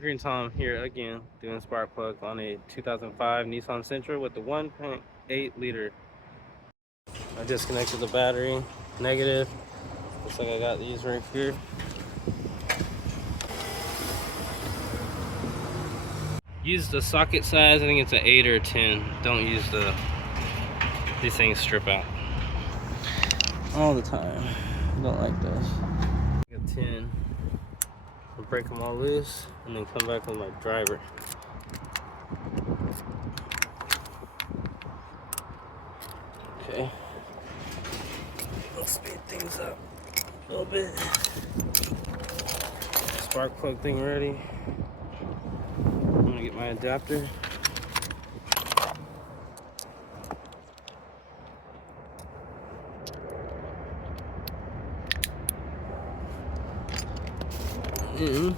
Green Tom here again, doing spark plug on a 2005 Nissan Sentra with the 1.8 liter. I disconnected the battery, negative. Looks like I got these right here. Use the socket size, I think it's an 8 or a 10. Don't use these things strip out all the time. I don't like this. A 10. I'll break them all loose and then come back with my driver. Okay. Let's speed things up a little bit. Spark plug thing ready. I'm gonna get my adapter. And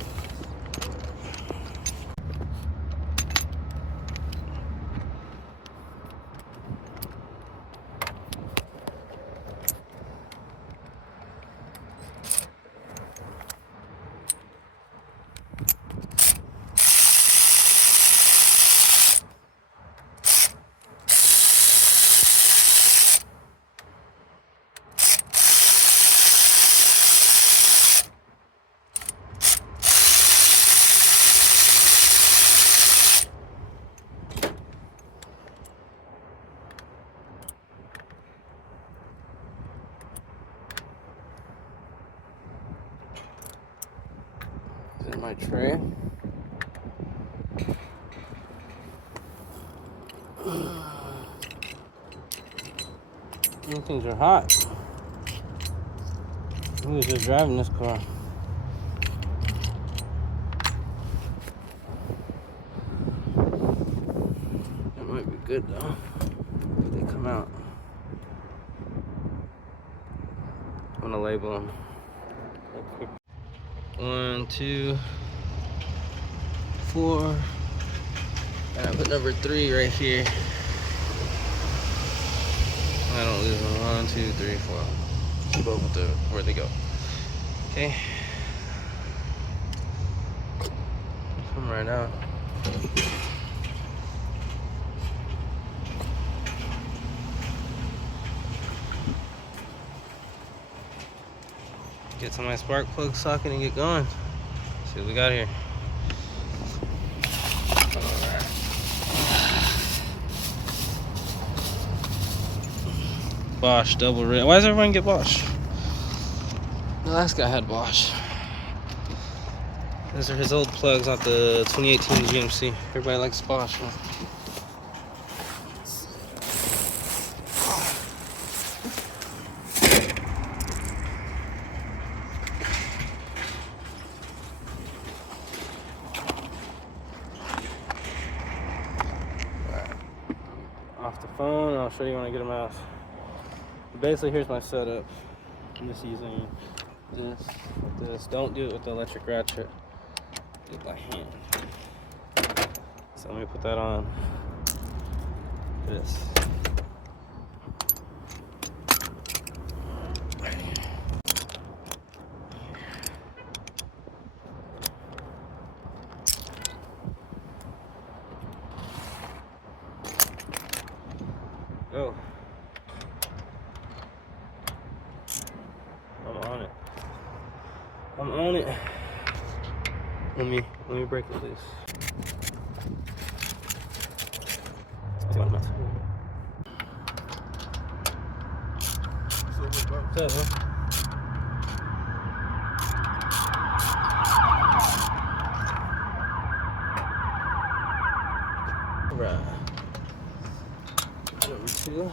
in my tray. These things are hot. Who's just driving this car? That might be good though. If they come out. I'm gonna label them. 1, 2, 4. And I put number 3 right here. I don't lose them. 1, 2, 3, 4. Keep up with where they go. Okay. Come right out. Get to my spark plug socket and get going. See what we got here. Bosch double red. Why does everyone get Bosch? The last guy had Bosch. Those are his old plugs off the 2018 GMC. Everybody likes Bosch. Huh? Off the phone, I'll show you when I get them out. Basically, here's my setup. I'm just using this. Don't do it with the electric ratchet. Do it by hand. So let me put that on. This. Go. I'm on it. Let me break it loose. What's up, man? Right. Number 2.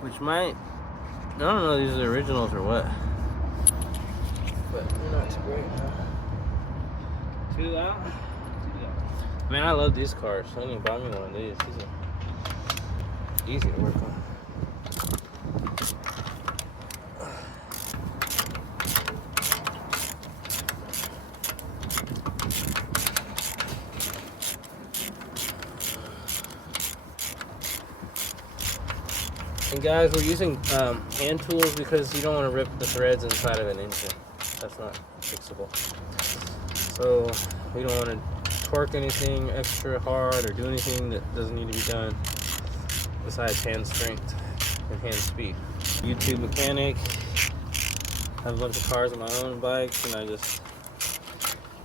Which might, I don't know if these are the originals or what, but they're not too great now. Too loud? Too loud. Man, I love these cars. I need to buy me one of these. These are easy to work on. And guys, we're using hand tools because you don't want to rip the threads inside of an engine. That's not fixable. So we don't want to torque anything extra hard or do anything that doesn't need to be done besides hand strength and hand speed. YouTube mechanic. I have a bunch of cars on my own bikes, and I just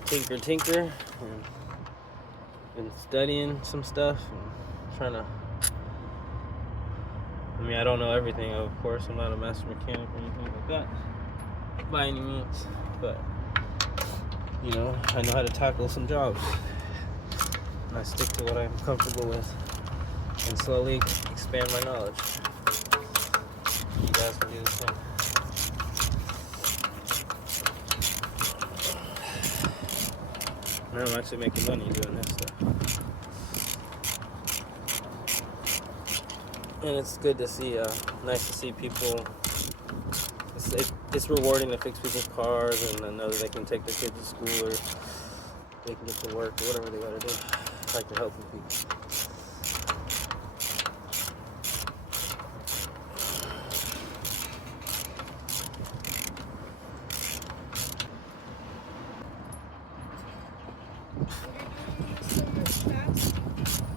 tinker, and been studying some stuff and trying to. I mean, I don't know everything, of course. I'm not a master mechanic or anything like that by any means, but you know, I know how to tackle some jobs, and I stick to what I'm comfortable with, and slowly expand my knowledge. You guys can do the same. Now I'm actually making money doing this stuff. And it's good to see, nice to see people. It's rewarding to fix people's cars and then know that they can take their kids to school or they can get to work or whatever they gotta do. I like to help people.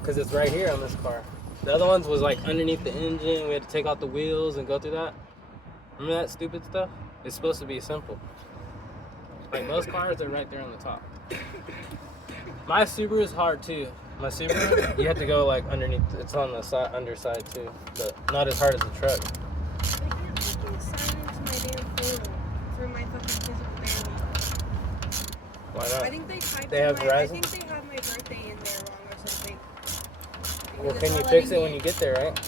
Because it's right here on this car. The other ones was like underneath the engine. We had to take out the wheels and go through that. Remember that stupid stuff? It's supposed to be simple. Like most cars, they're right there on the top. My Subaru is hard too. My Subaru, you have to go like underneath. It's on the side, underside too, but not as hard as the truck. I can't fucking silence my damn phone for my fucking physical therapy. Why not? I think they typed They have Verizon? I think they have my birthday in there wrong or something. Well, can you fix it when you get there, right?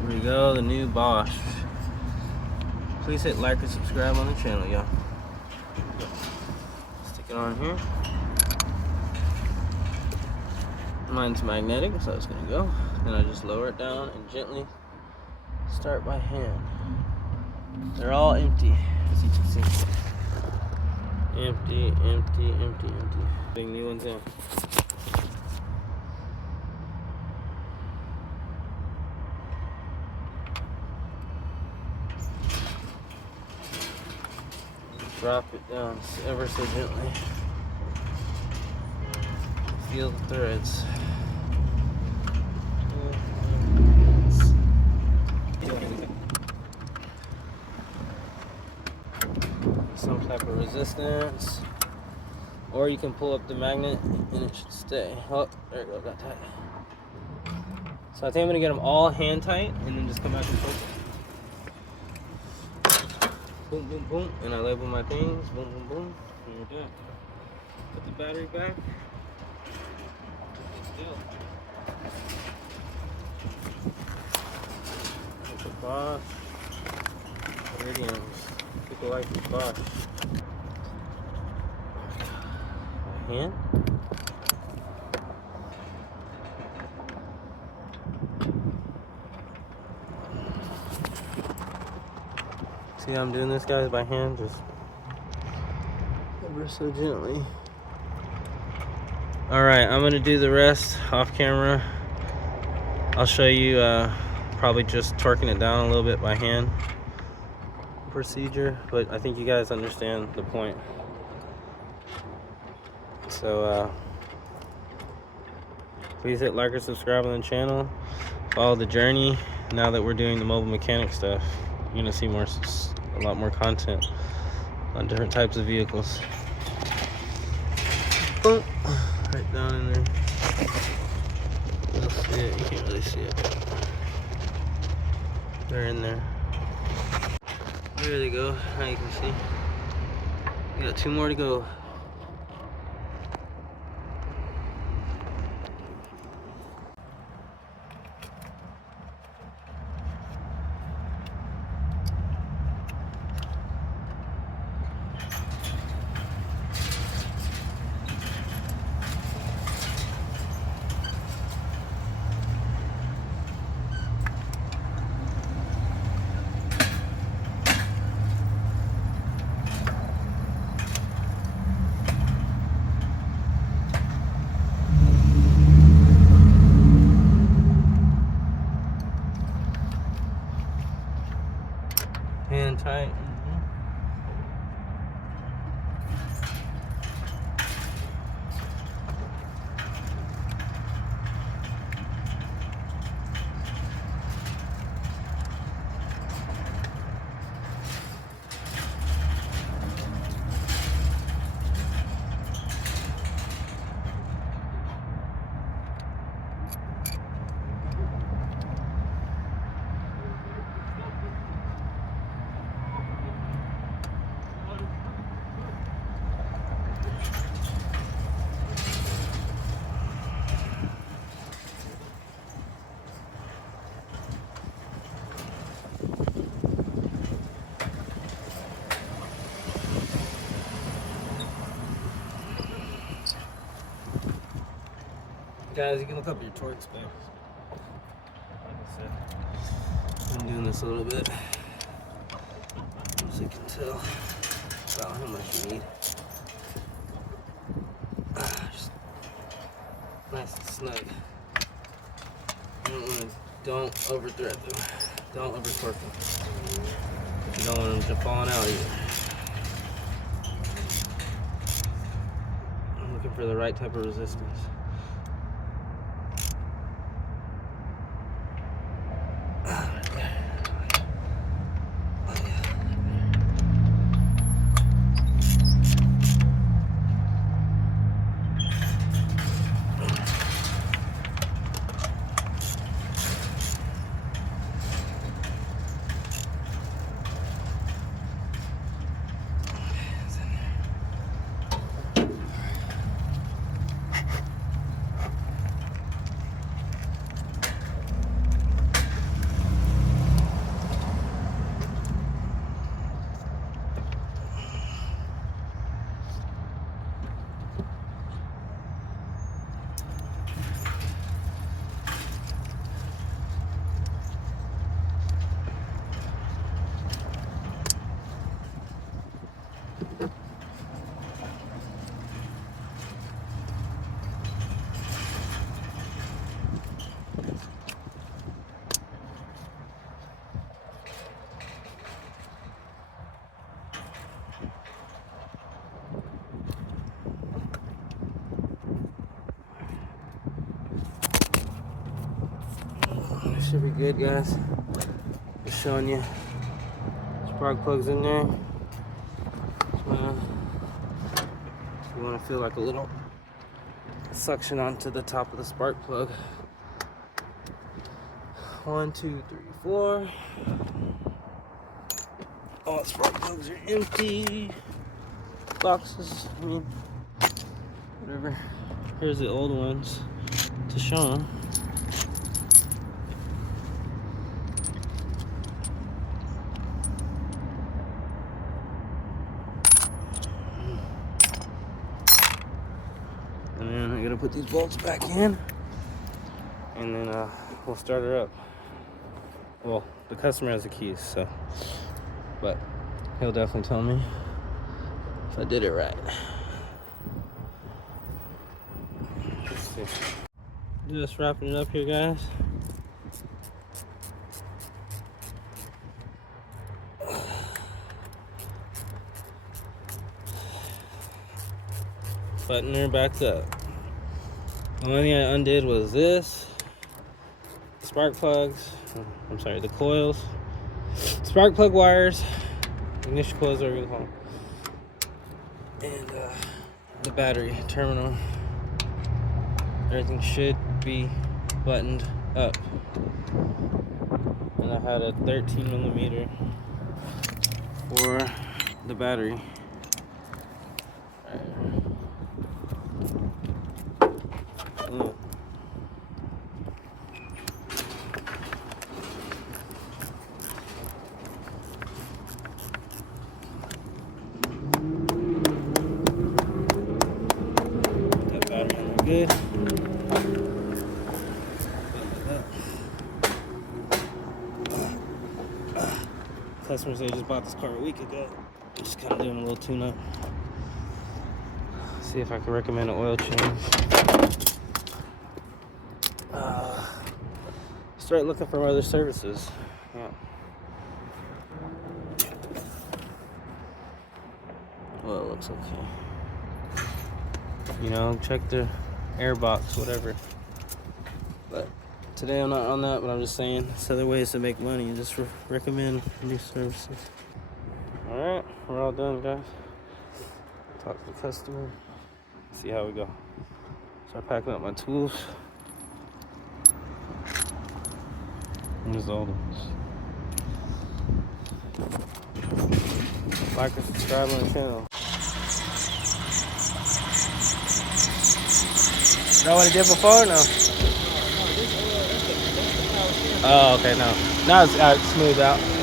Here we go, the new Bosch. Please hit like and subscribe on the channel, y'all. Stick it on here. Mine's magnetic, so it's gonna go. Then I just lower it down and gently start by hand. They're all empty, as you can see. Empty, empty, empty, empty. Putting new ones in. Drop it down ever so gently. Feel the threads. Some type of resistance, or you can pull up the magnet and it should stay. Oh, there you go, got tight. So I think I'm gonna get them all hand tight and then just come back and pull. Boom, boom, boom, and I label my things. Boom, boom, boom, and we're done. Put the battery back. Still. Put the Bosch. Iridiums. People like the Bosch. My hand. See how I'm doing this, guys, by hand, just ever so gently. Alright, I'm gonna do the rest off camera. I'll show you probably just torquing it down a little bit by hand procedure, but I think you guys understand the point. So please hit like or subscribe on the channel. Follow the journey. Now that we're doing the mobile mechanic stuff, you're gonna see a lot more content on different types of vehicles. Boom, right down in there. You'll see it. You can't really see it. They're in there. There they go. Now you can see. We got 2 more to go. tight. Guys, you can look up your torque specs. Like I said, I've been doing this a little bit, so you can tell about how much you need. Just nice and snug. Don't over thread them. Don't over torque them. You don't want them falling out either. I'm looking for the right type of resistance. Should be good, guys. Just showing you. Spark plugs in there. You want to feel like a little suction onto the top of the spark plug. 1, 2, 3, 4. All the spark plugs are empty. Boxes, I mean, whatever. Here's the old ones to show them. And then I gotta put these bolts back in, and then we'll start her up. Well, the customer has the keys, so, but he'll definitely tell me if I did it right. Let's see. Just wrapping it up here, guys. Button her back up. The only thing I undid was this, spark plugs, I'm sorry, the coils, spark plug wires, ignition coils, whatever you call them, and the battery terminal. Everything should be buttoned up. And I had a 13mm for the battery. That battery in there good. Customers, they just bought this car a week ago. Just kind of doing a little tune-up. See if I can recommend an oil change. Start looking for other services. Yeah. Well, it looks okay. You know, check the air box, whatever. But today I'm not on that, but I'm just saying there's other ways to make money and just recommend new services. Alright, we're all done, guys. Talk to the customer. See how we go. Start packing up my tools. Here's all those. Like and subscribe on the channel. You know what I did before? No. Oh, okay, no. Now it's smoothed out.